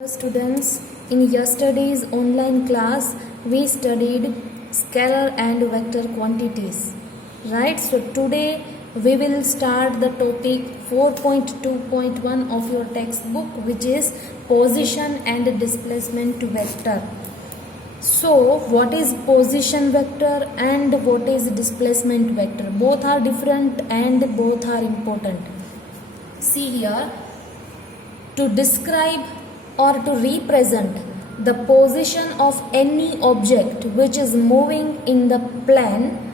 Students, in yesterday's online class, we studied scalar and vector quantities. Right? So today we will start the topic 4.2.1 of your textbook, which is position and displacement vector. So what is position vector and what is displacement vector? Both are different and both are important. See here, to describe or to represent the position of any object which is moving in the plane,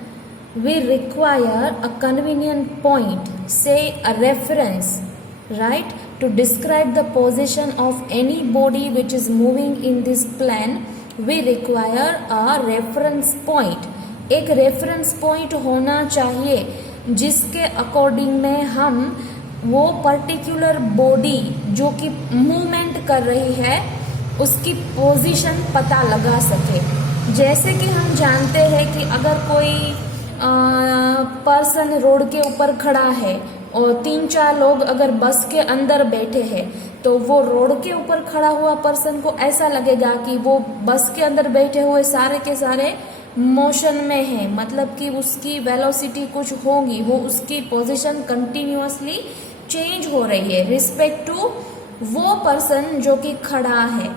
we require a convenient point, say a reference, right? To describe the position of any body which is moving in this plane, we require a reference point. एक reference point होना चाहिए जिसके according में हम वो particular body जो कि movement कर रही है उसकी पोजीशन पता लगा सके। जैसे कि हम जानते हैं कि अगर कोई पर्सन रोड के ऊपर खड़ा है और 3-4 लोग अगर बस के अंदर बैठे हैं तो वो रोड के ऊपर खड़ा हुआ पर्सन को ऐसा लगेगा कि वो बस के अंदर बैठे हुए सारे के सारे मोशन में है, मतलब कि उसकी वेलोसिटी कुछ होगी, वो उसकी पोजीशन कंटिन्यूअसली चेंज हो रही है रिस्पेक्ट टू वो पर्सन जो कि खड़ा है।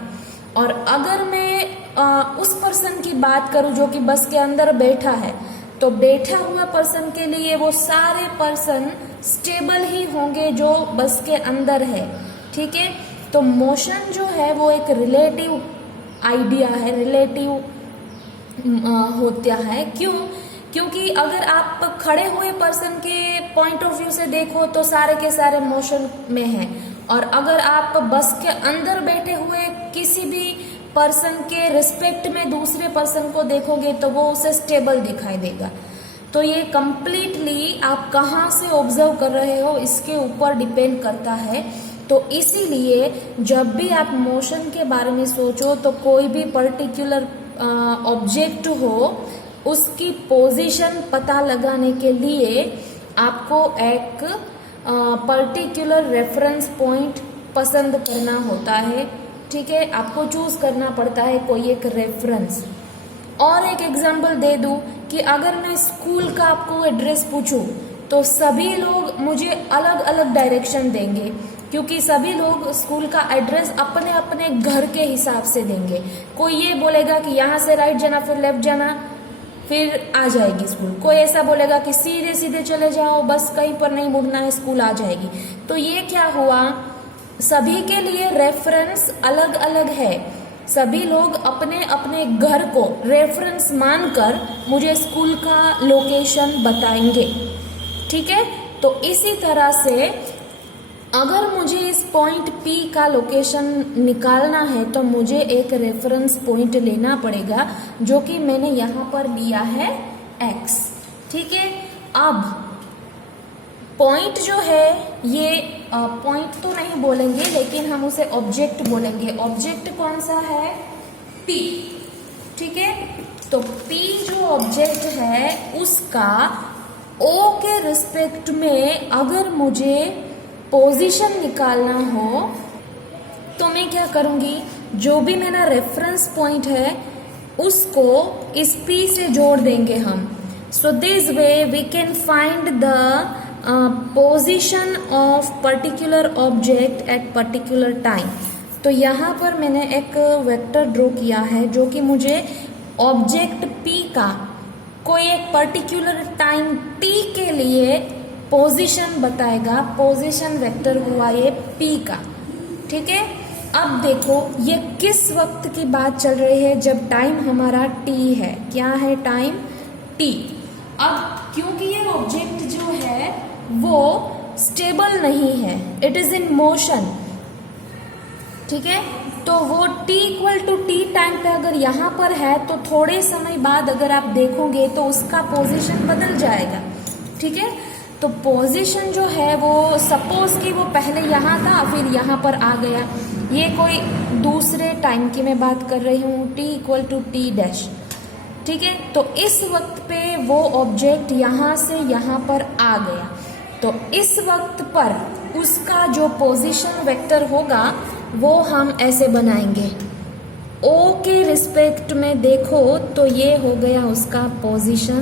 और अगर मैं उस पर्सन की बात करूं जो कि बस के अंदर बैठा है, तो बैठा हुआ पर्सन के लिए वो सारे पर्सन स्टेबल ही होंगे जो बस के अंदर है। ठीक है, तो मोशन जो है वो एक रिलेटिव आइडिया है, रिलेटिव होता है। क्योंकि अगर आप खड़े हुए पर्सन के पॉइंट ऑफ व्यू से देखो तो सारे के सारे मोशन में हैं, और अगर आप बस के अंदर बैठे हुए किसी भी पर्सन के रिस्पेक्ट में दूसरे पर्सन को देखोगे तो वो उसे स्टेबल दिखाई देगा। तो ये कंप्लीटली आप कहाँ से ऑब्जर्व कर रहे हो इसके ऊपर डिपेंड करता है। तो इसीलिए जब भी आप मोशन के बारे में सोचो तो कोई भी पर्टिकुलर ऑब्जेक्ट हो उसकी पोजीशन पता लगाने के लिए आपको एक पर्टिकुलर रेफरेंस पॉइंट पसंद करना होता है। ठीक है, आपको चूज करना पड़ता है कोई एक रेफरेंस। और एक एग्जांपल दे दूं कि अगर मैं स्कूल का आपको एड्रेस पूछूं तो सभी लोग मुझे अलग अलग डायरेक्शन देंगे, क्योंकि सभी लोग स्कूल का एड्रेस अपने अपने घर के हिसाब से देंगे। कोई ये बोलेगा कि यहाँ से राइट जाना, फिर लेफ्ट जाना, फिर आ जाएगी स्कूल। कोई ऐसा बोलेगा कि सीधे सीधे चले जाओ, बस कहीं पर नहीं मुड़ना है, स्कूल आ जाएगी। तो ये क्या हुआ, सभी के लिए रेफरेंस अलग अलग है। सभी लोग अपने अपने घर को रेफरेंस मानकर मुझे स्कूल का लोकेशन बताएंगे। ठीक है, तो इसी तरह से अगर मुझे इस पॉइंट P का लोकेशन निकालना है तो मुझे एक रेफरेंस पॉइंट लेना पड़ेगा जो कि मैंने यहाँ पर लिया है X। ठीक है, अब पॉइंट जो है ये पॉइंट तो नहीं बोलेंगे लेकिन हम उसे ऑब्जेक्ट बोलेंगे। ऑब्जेक्ट कौन सा है, P। ठीक है, तो P जो ऑब्जेक्ट है उसका O के रिस्पेक्ट में अगर मुझे पोजीशन निकालना हो तो मैं क्या करूंगी, जो भी मेरा रेफरेंस पॉइंट है उसको इस P से जोड़ देंगे हम। So this way we can find the position of particular object at particular time. तो यहाँ पर मैंने एक वेक्टर ड्रॉ किया है जो कि मुझे ऑब्जेक्ट P का कोई एक पर्टिकुलर टाइम T के लिए पोजीशन बताएगा। पोजीशन वेक्टर हुआ ये P का। ठीक है, अब देखो ये किस वक्त की बात चल रही है, जब टाइम हमारा T है। क्या है टाइम T। अब क्योंकि ये ऑब्जेक्ट जो है वो स्टेबल नहीं है, इट इज इन मोशन। ठीक है, तो वो T=T टाइम पे अगर यहाँ पर है तो थोड़े समय बाद अगर आप देखोगे तो उसका पोजीशन बदल जाएगा। ठीक है, तो पोजीशन जो है वो सपोज कि वो पहले यहाँ था फिर यहाँ पर आ गया। ये कोई दूसरे टाइम की मैं बात कर रही हूँ, T=T'। ठीक है, तो इस वक्त पे वो ऑब्जेक्ट यहाँ से यहाँ पर आ गया, तो इस वक्त पर उसका जो पोजीशन वेक्टर होगा वो हम ऐसे बनाएंगे। ओ के रिस्पेक्ट में देखो तो ये हो गया उसका पोजीशन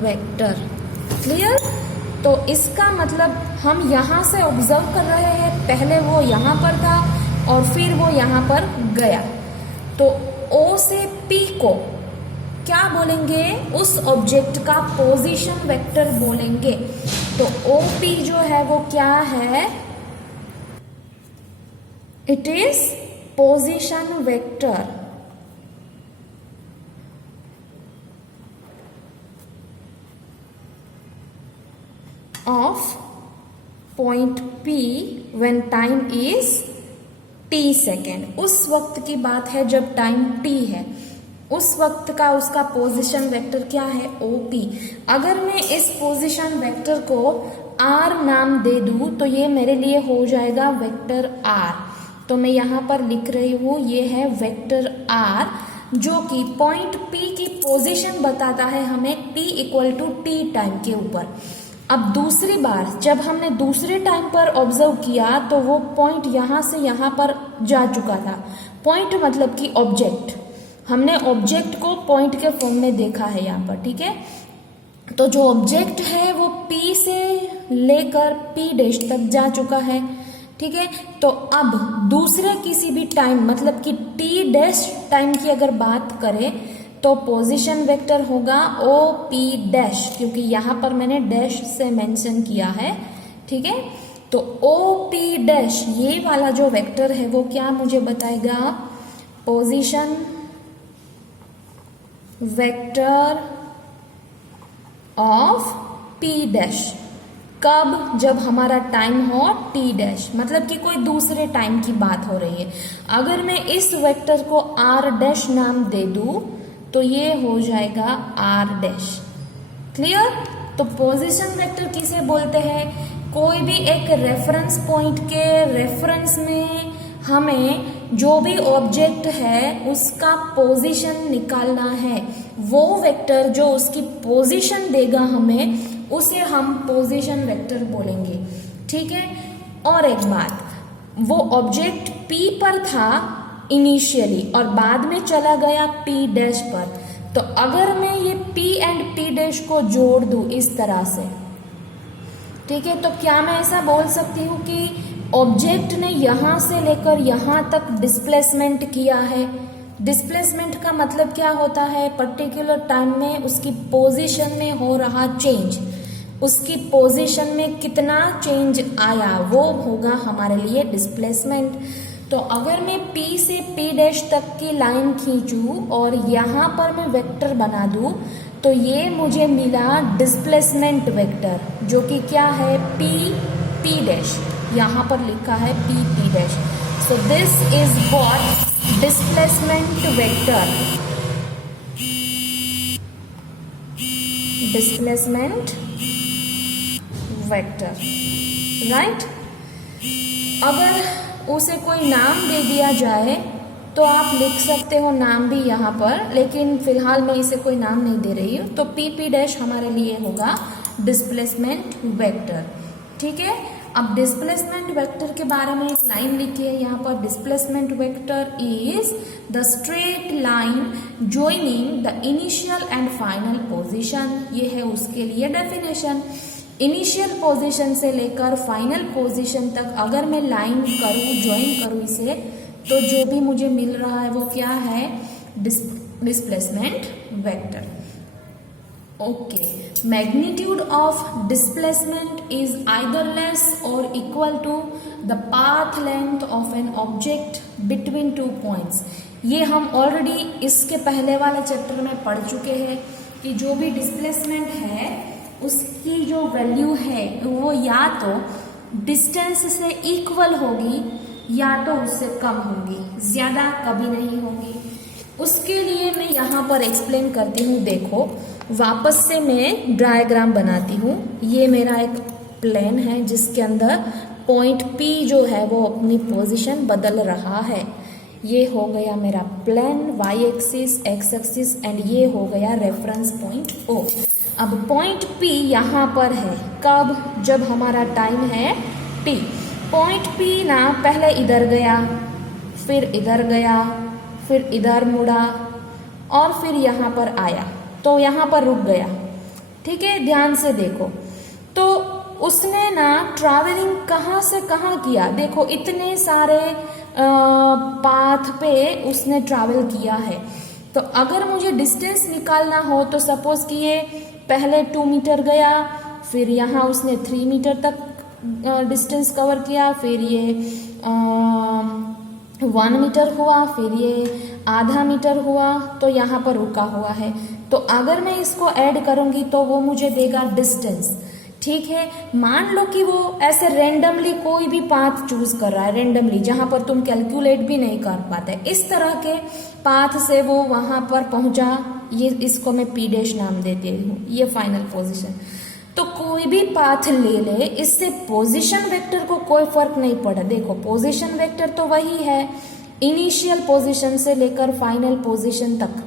वेक्टर। क्लियर? तो इसका मतलब हम यहाँ से ऑब्जर्व कर रहे हैं, पहले वो यहाँ पर था और फिर वो यहाँ पर गया। तो ओ से पी को क्या बोलेंगे? उस ऑब्जेक्ट का पोजीशन वेक्टर बोलेंगे। तो ओ पी जो है वो क्या है? It is position vector of point P when time is t second. उस वक्त की बात है जब टाइम t है, उस वक्त का उसका पोजीशन वेक्टर क्या है? OP। अगर मैं इस पोजीशन वेक्टर को R नाम दे दूं तो ये मेरे लिए हो जाएगा वेक्टर R। तो मैं यहाँ पर लिख रही हूँ, ये है वेक्टर R जो कि पॉइंट P की पोजीशन बताता है हमें t equal to t time के ऊपर। अब दूसरी बार जब हमने दूसरे टाइम पर ऑब्जर्व किया तो वो पॉइंट यहाँ से यहाँ पर जा चुका था। पॉइंट मतलब कि ऑब्जेक्ट, हमने ऑब्जेक्ट को पॉइंट के फॉर्म में देखा है यहाँ पर, ठीक है। तो जो ऑब्जेक्ट है वो P से लेकर P डैश तक जा चुका है, ठीक है। तो अब दूसरे किसी भी टाइम मतलब कि T डैश टाइम की अगर बात करें तो पोजीशन वेक्टर होगा OP डैश, क्योंकि यहाँ पर मैंने डैश से मेंशन किया है, ठीक है। तो OP डैश ये वाला जो वेक्टर है वो क्या मुझे बताएगा? Position vector of P dash. कब? जब हमारा टाइम हो T डैश, मतलब कि कोई दूसरे टाइम की बात हो रही है। अगर मैं इस वेक्टर को R डैश नाम दे दूं तो ये हो जाएगा R डैश। क्लियर? तो पोजीशन वेक्टर किसे बोलते हैं? कोई भी एक रेफरेंस पॉइंट के रेफरेंस में हमें जो भी ऑब्जेक्ट है उसका पोजीशन निकालना है। वो वेक्टर जो उसकी पोजीशन देगा हमें, उसे हम पोजीशन वेक्टर बोलेंगे, ठीक है। और एक बात, वो ऑब्जेक्ट P पर था इनिशियली और बाद में चला गया P डैश पर। तो अगर मैं ये P एंड P डैश को जोड़ दूं इस तरह से, ठीक है, तो क्या मैं ऐसा बोल सकती हूँ कि ऑब्जेक्ट ने यहाँ से लेकर यहाँ तक डिस्प्लेसमेंट किया है। डिस्प्लेसमेंट का मतलब क्या होता है? पर्टिकुलर टाइम में उसकी पोजीशन में हो रहा चेंज, उसकी पोजीशन में कितना चेंज आया, वो होगा हमारे लिए डिस्प्लेसमेंट। तो अगर मैं P से P डैश तक की लाइन खींचूं और यहाँ पर मैं वेक्टर बना दूं तो ये मुझे मिला डिस्प्लेसमेंट वेक्टर, जो कि क्या है? P डैश, यहाँ पर लिखा है P dash. So this is what displacement vector, displacement vector, right. अगर उसे कोई नाम दे दिया जाए तो आप लिख सकते हो नाम भी यहाँ पर, लेकिन फिलहाल मैं इसे कोई नाम नहीं दे रही हूँ। तो P डैश हमारे लिए होगा डिस्प्लेसमेंट वेक्टर, ठीक है। अब डिस्प्लेसमेंट वेक्टर के बारे में एक लाइन लिखी है यहाँ पर, displacement vector is the straight line joining the initial and final position. ये है उसके लिए डेफिनेशन। इनिशियल पोजीशन से लेकर फाइनल पोजीशन तक अगर मैं लाइन करूँ, ज्वाइन करूँ इसे, तो जो भी मुझे मिल रहा है वो क्या है? Displacement vector. Okay, magnitude of displacement is either less or equal to the path length of an object between two points. ये हम ऑलरेडी इसके पहले वाले चैप्टर में पढ़ चुके हैं कि जो भी डिस्प्लेसमेंट है उसकी जो वैल्यू है वो या तो डिस्टेंस से इक्वल होगी या तो उससे कम होगी, ज़्यादा कभी नहीं होगी। उसके लिए मैं यहाँ पर एक्सप्लेन करती हूँ। देखो, वापस से मैं डायग्राम बनाती हूँ। ये मेरा एक प्लेन है जिसके अंदर पॉइंट P जो है वो अपनी पोजीशन बदल रहा है। ये हो गया मेरा plane, y axis, x axis, and ये हो गया रेफरेंस पॉइंट O। अब पॉइंट P यहाँ पर है, कब? जब हमारा टाइम है T। पॉइंट P ना पहले इधर गया, फिर इधर गया, फिर इधर मुड़ा और फिर यहाँ पर आया, तो यहाँ पर रुक गया। ठीक है, ध्यान से देखो। तो उसने ना ट्रैवलिंग कहाँ से कहाँ किया, देखो इतने सारे पाथ पे उसने ट्रैवल किया है। तो अगर मुझे डिस्टेंस निकालना हो तो सपोज कि ये पहले 2 मीटर गया, फिर यहाँ उसने 3 मीटर तक डिस्टेंस कवर किया, फिर ये 1 मीटर हुआ, फिर ये आधा मीटर हुआ, तो यहाँ पर रुका हुआ है। तो अगर मैं इसको ऐड करूँगी तो वो मुझे देगा डिस्टेंस। ठीक है, मान लो कि वो ऐसे रेंडमली कोई भी पाथ चूज कर रहा है, रेंडमली, जहां पर तुम कैलकुलेट भी नहीं कर पाते, इस तरह के पाथ से वो वहां पर पहुंचा। ये इसको मैं पी डैश नाम देती हूँ, ये फाइनल पोजीशन। तो कोई भी पाथ ले ले, इससे पोजीशन वेक्टर को कोई फर्क नहीं पड़ा। देखो पोजीशन वेक्टर तो वही है, इनिशियल पोजीशन से लेकर फाइनल पोजीशन तक।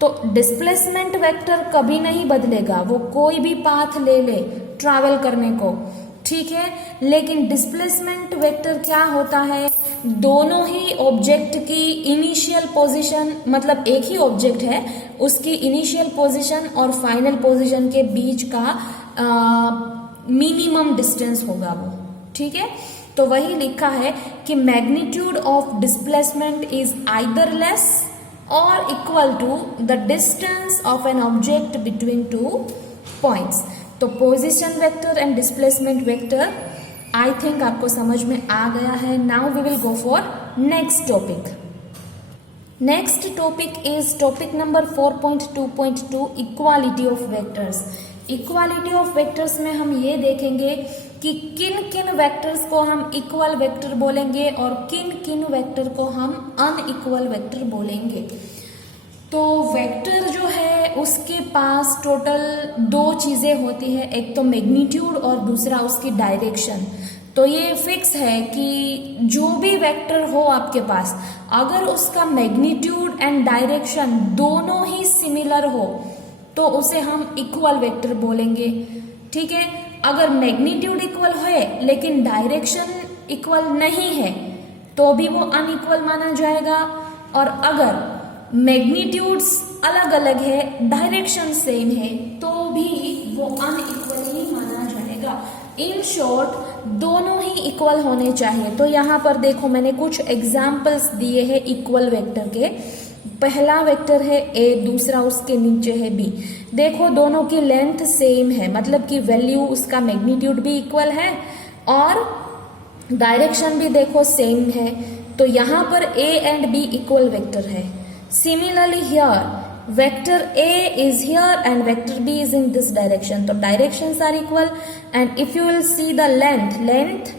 तो डिस्प्लेसमेंट वेक्टर कभी नहीं बदलेगा, वो कोई भी पाथ ले ले ट्रैवल करने को। ठीक है, लेकिन डिस्प्लेसमेंट वेक्टर क्या होता है, दोनों ही ऑब्जेक्ट की इनिशियल पोजीशन, मतलब एक ही ऑब्जेक्ट है, उसकी इनिशियल पोजीशन और फाइनल पोजीशन के बीच का मिनिमम डिस्टेंस होगा वो। ठीक है, तो वही लिखा है कि magnitude of displacement is either less or equal to the distance of an object between two points। तो position vector and displacement vector I think आपको समझ में आ गया है। Now we will go for next topic. Next topic is topic number 4.2.2 equality of vectors. Equality of vectors में हम ये देखेंगे कि किन किन वेक्टर्स को हम इक्वल वेक्टर बोलेंगे और किन किन वेक्टर को हम अनइक्वल वेक्टर बोलेंगे। तो वेक्टर जो है उसके पास टोटल 2 चीजें होती है, एक तो मैग्नीट्यूड और दूसरा उसकी डायरेक्शन। तो ये फिक्स है कि जो भी वेक्टर हो आपके पास, अगर उसका मैग्नीट्यूड एंड डायरेक्शन दोनों ही सिमिलर हो तो उसे हम इक्वल वेक्टर बोलेंगे। ठीक है, अगर मैग्नीट्यूड इक्वल है लेकिन डायरेक्शन इक्वल नहीं है तो भी वो अनइक्वल माना जाएगा, और अगर मैग्नीट्यूड्स अलग अलग है, डायरेक्शन सेम है, तो भी वो अनइक्वल ही माना जाएगा। इन शॉर्ट दोनों ही इक्वल होने चाहिए। तो यहाँ पर देखो मैंने कुछ एग्जाम्पल्स दिए हैं इक्वल वेक्टर के। पहला वेक्टर है ए, दूसरा उसके नीचे है बी। देखो दोनों की लेंथ सेम है, मतलब कि वैल्यू उसका मैग्नीट्यूड भी इक्वल है और डायरेक्शन भी देखो सेम है। तो यहाँ पर A and B equal vector है। Similarly here vector A is here and vector B is in this direction, तो directions are equal. And if you will see the length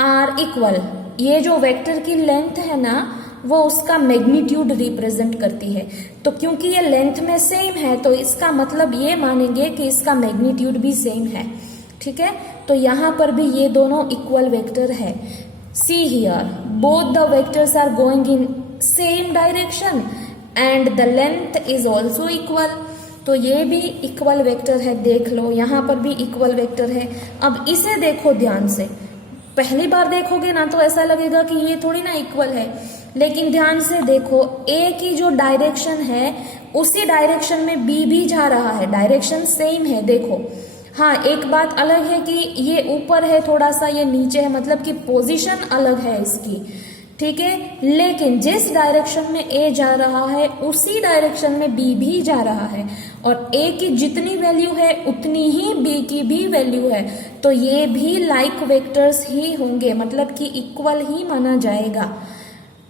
are equal. ये जो vector की length है ना, वो उसका magnitude represent करती है। तो क्योंकि ये लेंथ में सेम है तो इसका मतलब ये मानेंगे कि इसका मैग्नीट्यूड भी सेम है। ठीक है, तो यहाँ पर भी ये दोनों इक्वल वेक्टर है। See here both the vectors are going in same direction and the length is also equal. तो ये भी इक्वल वेक्टर है, देख लो यहाँ पर भी इक्वल वेक्टर है। अब इसे देखो ध्यान से, पहली बार देखोगे ना तो ऐसा लगेगा कि ये थोड़ी ना इक्वल है, लेकिन ध्यान से देखो ए की जो डायरेक्शन है उसी डायरेक्शन में बी भी जा रहा है, डायरेक्शन सेम है। देखो हाँ, एक बात अलग है कि ये ऊपर है थोड़ा सा, ये नीचे है, मतलब कि पोजीशन अलग है इसकी। ठीक है, लेकिन जिस डायरेक्शन में ए जा रहा है उसी डायरेक्शन में बी भी जा रहा है, और ए की जितनी वैल्यू है उतनी ही बी की भी वैल्यू है। तो ये भी लाइक वेक्टर्स ही होंगे, मतलब कि इक्वल ही माना जाएगा।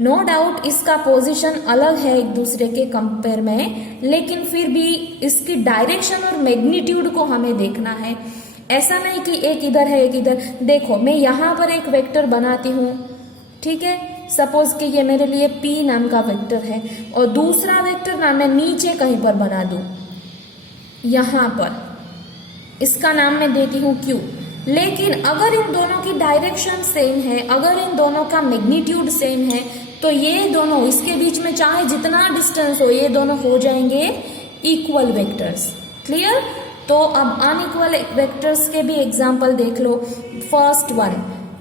नो डाउट इसका पोजीशन अलग है एक दूसरे के कंपेयर में, लेकिन फिर भी इसकी डायरेक्शन और मैग्नीट्यूड को हमें देखना है। ऐसा नहीं कि एक इधर है एक इधर। देखो मैं यहाँ पर एक वेक्टर बनाती हूँ, ठीक है, सपोज कि ये मेरे लिए P नाम का वेक्टर है, और दूसरा वेक्टर ना मैं नीचे कहीं पर बना दूं, यहाँ पर इसका नाम मैं देती हूँ Q। लेकिन अगर इन दोनों की डायरेक्शन सेम है, अगर इन दोनों का मैग्नीट्यूड सेम है, तो ये दोनों, इसके बीच में चाहे जितना डिस्टेंस हो, ये दोनों हो जाएंगे इक्वल वेक्टर्स। क्लियर? तो अब अनइक्वल वेक्टर्स के भी एग्जाम्पल देख लो। फर्स्ट वन,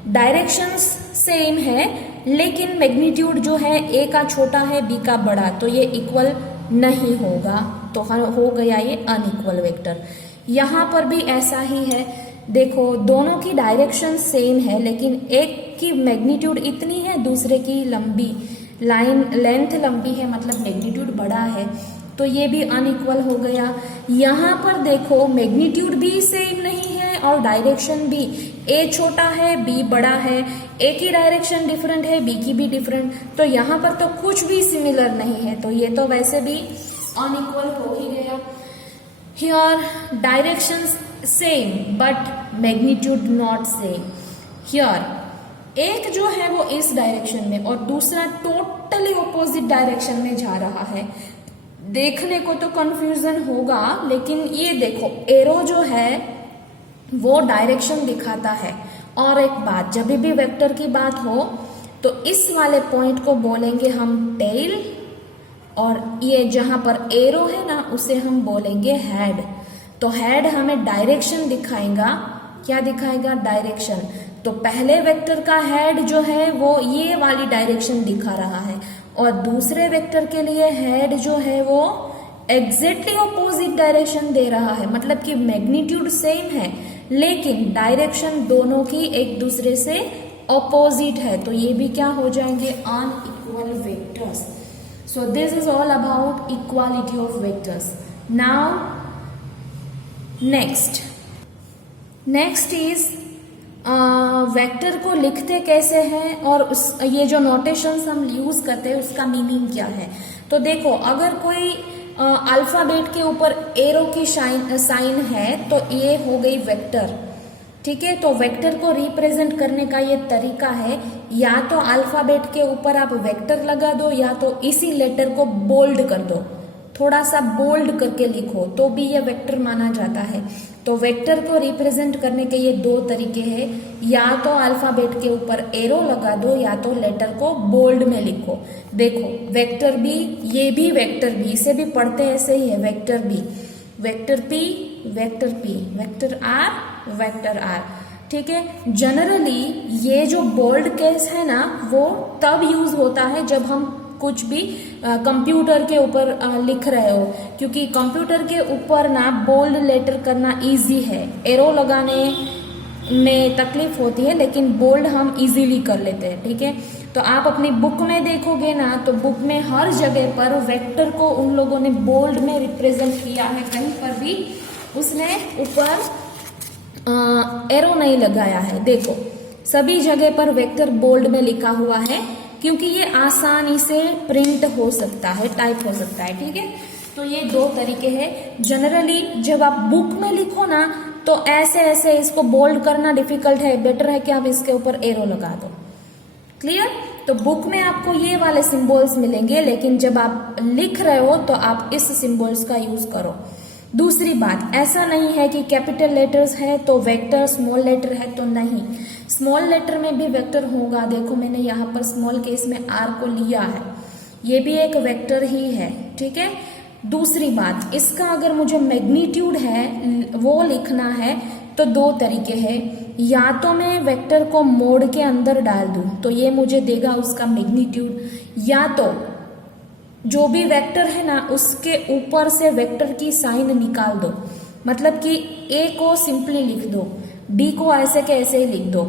डायरेक्शंस सेम है लेकिन मैग्नीट्यूड जो है ए का छोटा है बी का बड़ा, तो ये इक्वल नहीं होगा, तो हो गया ये अनइक्वल वेक्टर। यहाँ पर भी ऐसा ही है, देखो दोनों की डायरेक्शन सेम है, लेकिन एक की मैग्नीट्यूड इतनी है, दूसरे की लंबी लेंथ लंबी है, मतलब मैग्नीट्यूड बड़ा है, तो ये भी अनइक्वल हो गया। यहाँ पर देखो मैग्नीट्यूड भी सेम नहीं है और डायरेक्शन भी, ए छोटा है बी बड़ा है, ए की डायरेक्शन डिफरेंट है बी की भी डिफरेंट, तो यहाँ पर तो कुछ भी सिमिलर नहीं है, तो ये तो वैसे भी अनइक्वल हो ही गया। Here direction same but magnitude not same. Here एक जो है वो इस डायरेक्शन में और दूसरा टोटली ऑपोजिट डायरेक्शन में जा रहा है। देखने को तो कंफ्यूजन होगा, लेकिन ये देखो एरो जो है वो डायरेक्शन दिखाता है। और एक बात, जब भी वेक्टर की बात हो तो इस वाले पॉइंट को बोलेंगे हम टेल, और ये जहां पर एरो है ना उसे हम बोलेंगे हेड। तो हेड हमें डायरेक्शन दिखाएगा, क्या दिखाएगा? डायरेक्शन। तो पहले वेक्टर का हेड जो है वो ये वाली डायरेक्शन दिखा रहा है, और दूसरे वेक्टर के लिए हेड जो है वो एग्जैक्टली ऑपोजिट डायरेक्शन दे रहा है। मतलब कि मैग्नीट्यूड सेम है लेकिन डायरेक्शन दोनों की एक दूसरे से ऑपोजिट है, तो ये भी क्या हो जाएंगे? Unequal vectors. So this is all about equality of vectors. Now next is vector को लिखते कैसे हैं और ये जो नोटेशंस हम यूज करते हैं उसका मीनिंग क्या है। तो देखो, अगर कोई अल्फाबेट के ऊपर एरो की साइन है तो ये हो गई वेक्टर, ठीक है। तो वेक्टर को रिप्रेजेंट करने का ये तरीका है, या तो अल्फाबेट के ऊपर आप वेक्टर लगा दो, या तो इसी लेटर को बोल्ड कर दो, थोड़ा सा बोल्ड करके लिखो, तो भी ये वेक्टर माना जाता है। तो वेक्टर को रिप्रेजेंट करने के ये दो तरीके हैं, या तो अल्फाबेट के ऊपर एरो लगा दो, या तो लेटर को बोल्ड में लिखो। देखो वेक्टर बी, ये भी वेक्टर बी, इसे भी पढ़ते ऐसे ही है, vector B, vector P, vector P, vector R, ठीक है। जनरली ये जो बोल्ड केस है ना वो तब यूज होता है जब हम कुछ भी कंप्यूटर के ऊपर लिख रहे हो, क्योंकि कंप्यूटर के ऊपर ना बोल्ड लेटर करना इजी है, एरो लगाने में तकलीफ होती है, लेकिन बोल्ड हम इजीली कर लेते हैं, ठीक है। तो आप अपनी बुक में देखोगे ना तो बुक में हर जगह पर वेक्टर को उन लोगों ने बोल्ड में रिप्रेजेंट किया है, कहीं पर भी उसने ऊपर एरो नहीं लगाया है। देखो सभी जगह पर वेक्टर बोल्ड में लिखा हुआ है, क्योंकि ये आसानी से प्रिंट हो सकता है, टाइप हो सकता है, ठीक है। तो ये दो तरीके हैं। जनरली जब आप बुक में लिखो ना तो ऐसे इसको बोल्ड करना डिफिकल्ट है, बेटर है कि आप इसके ऊपर एरो लगा दो। क्लियर? तो बुक में आपको ये वाले सिंबल्स मिलेंगे, लेकिन जब आप लिख रहे हो तो आप इस सिंबल्स का यूज करो। दूसरी बात, ऐसा नहीं है कि कैपिटल लेटर्स है तो वेक्टर, स्मॉल लेटर है तो नहीं, स्मॉल लेटर में भी वेक्टर होगा। देखो मैंने यहाँ पर स्मॉल केस में आर को लिया है, ये भी एक वेक्टर ही है, ठीक है। दूसरी बात, इसका अगर मुझे मैग्नीट्यूड है वो लिखना है तो दो तरीके हैं, या तो मैं वेक्टर को मोड के अंदर डाल दूं तो ये मुझे देगा उसका मैग्नीट्यूड, या तो जो भी वेक्टर है ना उसके ऊपर से वेक्टर की साइन निकाल दो। मतलब कि ए को सिंपली लिख दो, बी को ऐसे के ऐसे ही लिख दो,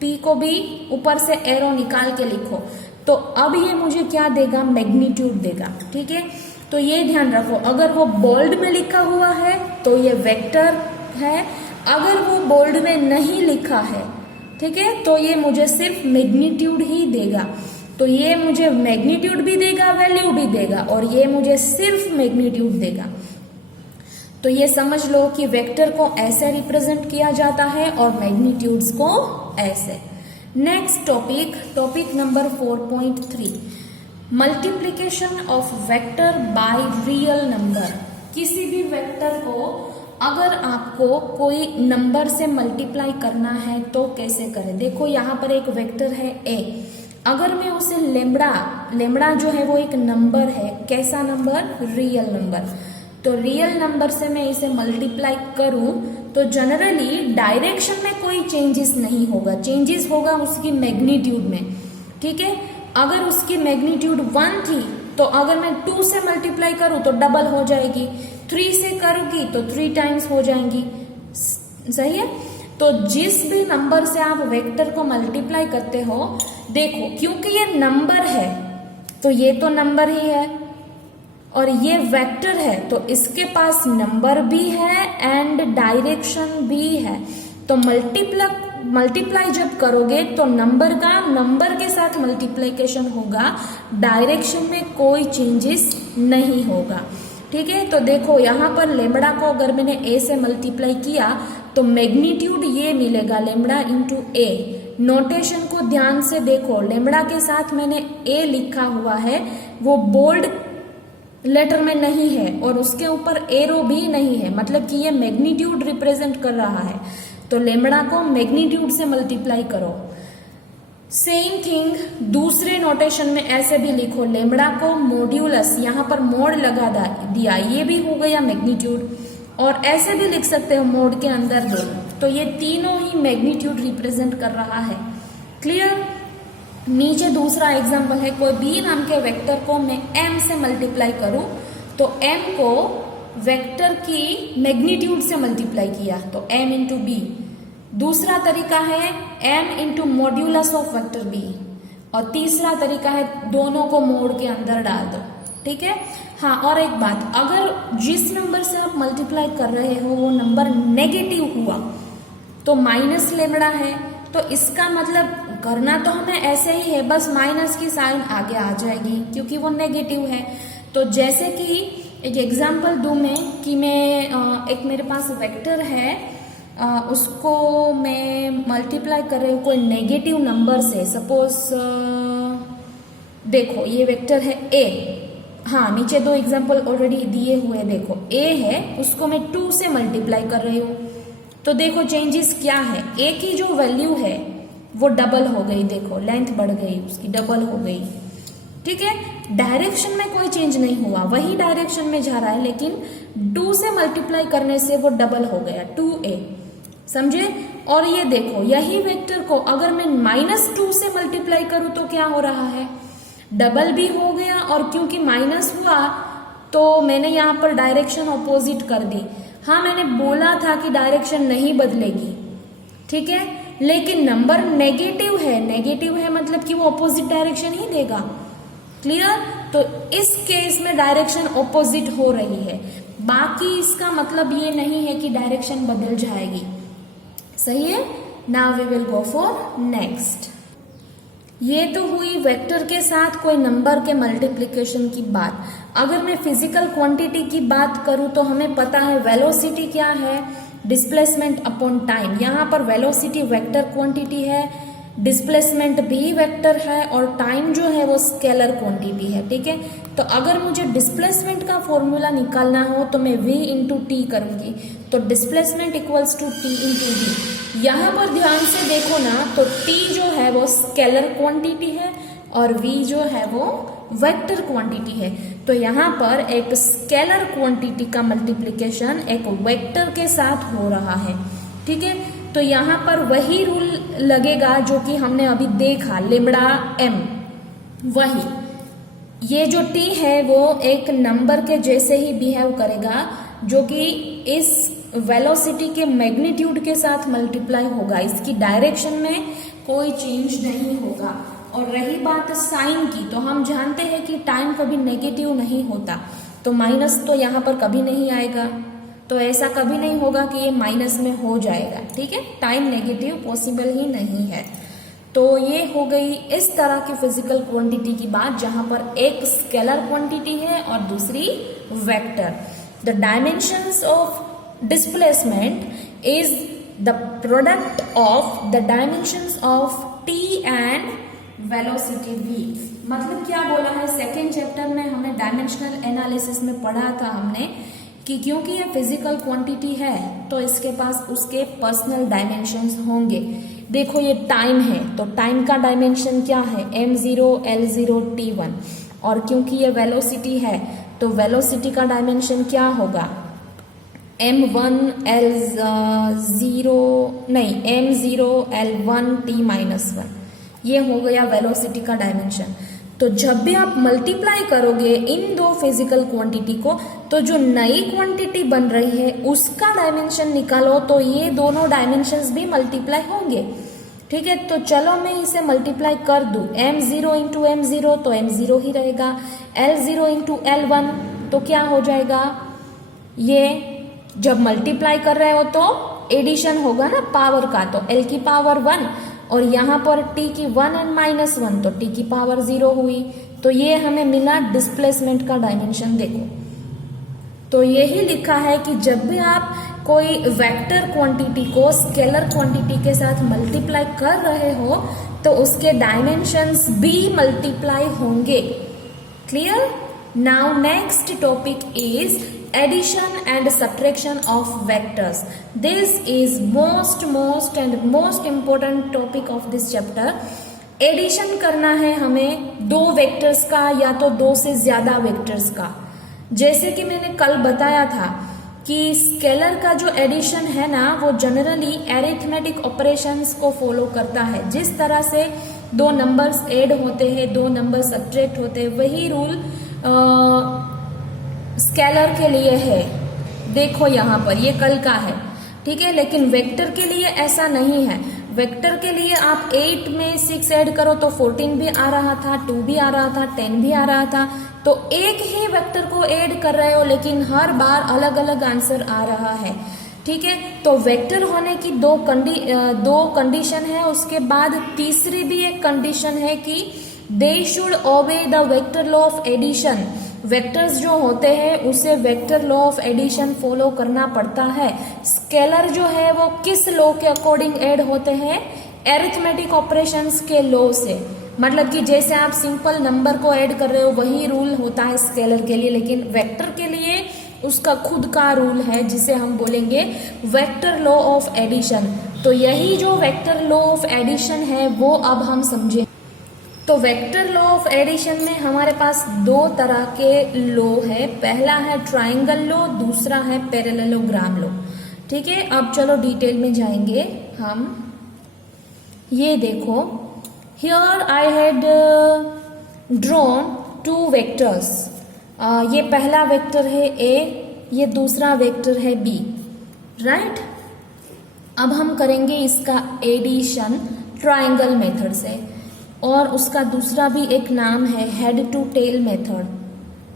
पी को भी ऊपर से एरो निकाल के लिखो, तो अब ये मुझे क्या देगा? मैग्नीट्यूड देगा, ठीक है। तो ये ध्यान रखो, अगर वो बोल्ड में लिखा हुआ है तो ये वेक्टर है, अगर वो बोल्ड में नहीं लिखा है, ठीक है, तो ये मुझे सिर्फ मैग्नीट्यूड ही देगा। तो ये मुझे मैग्नीट्यूड भी देगा, वैल्यू भी देगा, और ये मुझे सिर्फ मैग्नीट्यूड देगा। तो ये समझ लो कि वेक्टर को ऐसे रिप्रेजेंट किया जाता है और मैग्नीट्यूड्स को ऐसे। Next topic number 4.3, multiplication of vector by real number. किसी भी वेक्टर को अगर आपको कोई नंबर से मल्टीप्लाई करना है तो कैसे करें? देखो यहाँ पर एक वेक्टर है ए, अगर मैं उसे लेमड़ा जो है वो एक नंबर है, कैसा नंबर? Real number. तो रियल नंबर से मैं इसे मल्टीप्लाई करूं तो जनरली डायरेक्शन में कोई चेंजेस नहीं होगा, चेंजेस होगा उसकी मैग्नीट्यूड में, ठीक है। अगर उसकी मैग्नीट्यूड 1 थी तो अगर मैं 2 से मल्टीप्लाई करूं तो डबल हो जाएगी, 3 से करूंगी तो 3 टाइम्स हो जाएंगी। सही है। तो जिस भी नंबर से आप वेक्टर को मल्टीप्लाई करते हो, देखो क्योंकि ये नंबर है तो ये तो नंबर ही है और ये वेक्टर है तो इसके पास नंबर भी है एंड डायरेक्शन भी है। तो मल्टीप्लाई जब करोगे तो नंबर का नंबर के साथ मल्टीप्लिकेशन होगा, डायरेक्शन में कोई चेंजेस नहीं होगा। ठीक है। तो देखो यहाँ पर लेमड़ा को अगर मैंने ए से मल्टीप्लाई किया तो मैग्नीट्यूड ये मिलेगा लेमड़ा इंटू ए। नोटेशन को ध्यान से देखो, लेमड़ा के साथ मैंने ए लिखा हुआ है, वो बोल्ड लेटर में नहीं है और उसके ऊपर एरो भी नहीं है, मतलब कि ये मैग्नीट्यूड रिप्रेजेंट कर रहा है। तो लेमड़ा को मैग्नीट्यूड से मल्टीप्लाई करो। सेम थिंग दूसरे नोटेशन में ऐसे भी लिखो, लेमड़ा को मॉड्यूलस, यहाँ पर मोड लगा दिया, ये भी हो गया मैग्नीट्यूड, और ऐसे भी लिख सकते हो मोड के अंदर दो। तो ये तीनों ही मैग्नीट्यूड रिप्रेजेंट कर रहा है। क्लियर। नीचे दूसरा एग्जांपल है, कोई बी नाम के वेक्टर को मैं एम से मल्टीप्लाई करूं तो एम को वेक्टर की मैग्नीट्यूड से मल्टीप्लाई किया तो एम इंटू बी। दूसरा तरीका है M into modulus of vector B, और तीसरा तरीका है दोनों को मोड के अंदर डाल दो। ठीक है। हाँ, और एक बात, अगर जिस नंबर से आप मल्टीप्लाई कर रहे हो वो नंबर नेगेटिव हुआ तो माइनस लेमड़ा है, तो इसका मतलब करना तो हमें ऐसे ही है, बस माइनस की साइन आगे आ जाएगी क्योंकि वो नेगेटिव है। तो जैसे कि एक एग्जांपल दूं मैं कि मैं एक मेरे पास वेक्टर है, उसको मैं मल्टीप्लाई कर रही हूँ कोई नेगेटिव नंबर से। सपोज देखो ये वेक्टर है ए, हाँ नीचे दो एग्जांपल ऑलरेडी दिए हुए, देखो ए है, उसको मैं 2 से मल्टीप्लाई कर रही हूँ तो देखो चेंजेस क्या है, ए की जो वैल्यू है वो डबल हो गई, देखो लेंथ बढ़ गई उसकी, डबल हो गई। ठीक है। डायरेक्शन में कोई चेंज नहीं हुआ, वही डायरेक्शन में जा रहा है, लेकिन 2 से मल्टीप्लाई करने से वो डबल हो गया 2a। समझे। और ये देखो यही वेक्टर को अगर मैं -2 से मल्टीप्लाई करूं तो क्या हो रहा है, डबल भी हो गया, और क्योंकि माइनस हुआ तो मैंने यहाँ पर डायरेक्शन ऑपोजिट कर दी। हाँ, मैंने बोला था कि डायरेक्शन नहीं बदलेगी, ठीक है, लेकिन नंबर नेगेटिव है मतलब कि वो ऑपोजिट डायरेक्शन ही देगा। क्लियर। तो इस केस में डायरेक्शन ऑपोजिट हो रही है, बाकी इसका मतलब ये नहीं है कि डायरेक्शन बदल जाएगी। सही है। Now we will go for next. ये तो हुई वेक्टर के साथ कोई नंबर के मल्टीप्लिकेशन की बात। अगर मैं फिजिकल क्वांटिटी की बात करूं तो हमें पता है वेलोसिटी क्या है, डिस्प्लेसमेंट अपॉन टाइम। यहाँ पर वेलोसिटी वेक्टर क्वांटिटी है, डिस्प्लेसमेंट भी वेक्टर है, और टाइम जो है वो स्केलर क्वांटिटी है। ठीक है। तो अगर मुझे डिस्प्लेसमेंट का फॉर्मूला निकालना हो तो मैं v इंटू टी करूंगी, तो displacement equals to T into V. यहाँ पर ध्यान से देखो ना, तो t जो है वो स्केलर क्वांटिटी है और v जो है वो वेक्टर क्वांटिटी है। तो यहाँ पर एक स्केलर क्वांटिटी का मल्टीप्लिकेशन एक वेक्टर के साथ हो रहा है। ठीक है। तो यहाँ पर वही रूल लगेगा जो कि हमने अभी देखा, लेमड़ा m, वही ये जो t है वो एक नंबर के जैसे ही बिहेव करेगा जो कि इस वेलोसिटी के मैग्नीट्यूड के साथ मल्टीप्लाई होगा, इसकी डायरेक्शन में कोई चेंज नहीं होगा। और रही बात साइन की, तो हम जानते हैं कि टाइम कभी नेगेटिव नहीं होता, तो माइनस तो यहाँ पर कभी नहीं आएगा, तो ऐसा कभी नहीं होगा कि ये माइनस में हो जाएगा। ठीक है। टाइम नेगेटिव पॉसिबल ही नहीं है। तो ये हो गई इस तरह की फिजिकल क्वांटिटी की बात, जहां पर एक स्केलर क्वांटिटी है और दूसरी vector. The dimensions of displacement is the product of the dimensions of T and velocity v। मतलब क्या बोला है, सेकेंड चैप्टर में हमने डायमेंशनल एनालिसिस में पढ़ा था हमने कि क्योंकि ये फिजिकल क्वांटिटी है तो इसके पास उसके पर्सनल डायमेंशंस होंगे। देखो ये टाइम है तो टाइम का डायमेंशन क्या है, m0 l0 t1, और क्योंकि ये वेलोसिटी है तो वेलोसिटी का डायमेंशन क्या होगा, m1 l0 नहीं m0 l1 t-1। ये हो गया वेलोसिटी का डायमेंशन। तो जब भी आप मल्टीप्लाई करोगे इन दो फिजिकल क्वांटिटी को, तो जो नई क्वांटिटी बन रही है उसका डायमेंशन निकालो, तो ये दोनों डायमेंशंस भी मल्टीप्लाई होंगे। ठीक है, तो चलो मैं इसे मल्टीप्लाई कर दूं। m0 इंटू m0 तो m0 ही रहेगा, l0 इंटू l1 तो क्या हो जाएगा, ये जब मल्टीप्लाई कर रहे हो तो एडिशन होगा ना पावर का, तो l की पावर 1 और यहाँ पर t की 1 एंड -1 तो t की पावर 0 हुई। तो ये हमें मिला डिस्प्लेसमेंट का डायमेंशन। देखो, तो यही लिखा है कि जब भी आप कोई वेक्टर क्वांटिटी को स्केलर क्वांटिटी के साथ मल्टीप्लाई कर रहे हो तो उसके डायमेंशंस भी मल्टीप्लाई होंगे। Clear? Now next topic is addition and subtraction of vectors. This is most and most important topic of this chapter. Addition करना है हमें दो वेक्टर्स का या तो दो से ज्यादा वेक्टर्स का। जैसे कि मैंने कल बताया था कि स्केलर का जो एडिशन है ना वो जनरली एरिथमेटिक ऑपरेशंस को फॉलो करता है। जिस तरह से दो नंबर्स ऐड होते हैं, दो नंबर्स सब्ट्रैक्ट होते हैं, वही रूल स्केलर के लिए है। देखो यहाँ पर ये कल का है, ठीक है, लेकिन वेक्टर के लिए ऐसा नहीं है। वेक्टर के लिए आप 8 में 6 ऐड करो तो 14 भी आ रहा था, 2 भी आ रहा था, 10 भी आ रहा था। तो एक ही वेक्टर को ऐड कर रहे हो लेकिन हर बार अलग अलग आंसर आ रहा है। ठीक है, तो वेक्टर होने की दो कंडीशन है। उसके बाद तीसरी भी एक कंडीशन है कि they should obey the vector law of addition. Vectors जो होते हैं उसे vector law of addition follow करना पड़ता है। स्केलर जो है वो किस लॉ के अकॉर्डिंग ऐड होते हैं? एरिथमेटिक ऑपरेशंस के लॉ से। मतलब कि जैसे आप सिंपल नंबर को ऐड कर रहे हो वही रूल होता है स्केलर के लिए, लेकिन वेक्टर के लिए उसका खुद का रूल है जिसे हम बोलेंगे वेक्टर लॉ ऑफ एडिशन। तो यही जो वेक्टर लॉ ऑफ एडिशन है वो अब हम समझें। तो वेक्टर लॉ ऑफ एडिशन में हमारे पास दो तरह के लॉ है। पहला है ट्राइंगल लॉ, दूसरा है पैरेललोग्राम लॉ। ठीक है, अब चलो डिटेल में जाएंगे हम। ये देखो, here I had drawn 2 vectors. ये पहला वेक्टर है A, ये दूसरा वेक्टर है B, राइट। अब हम करेंगे इसका एडिशन ट्राइंगल मेथड से, और उसका दूसरा भी एक नाम है head to tail method.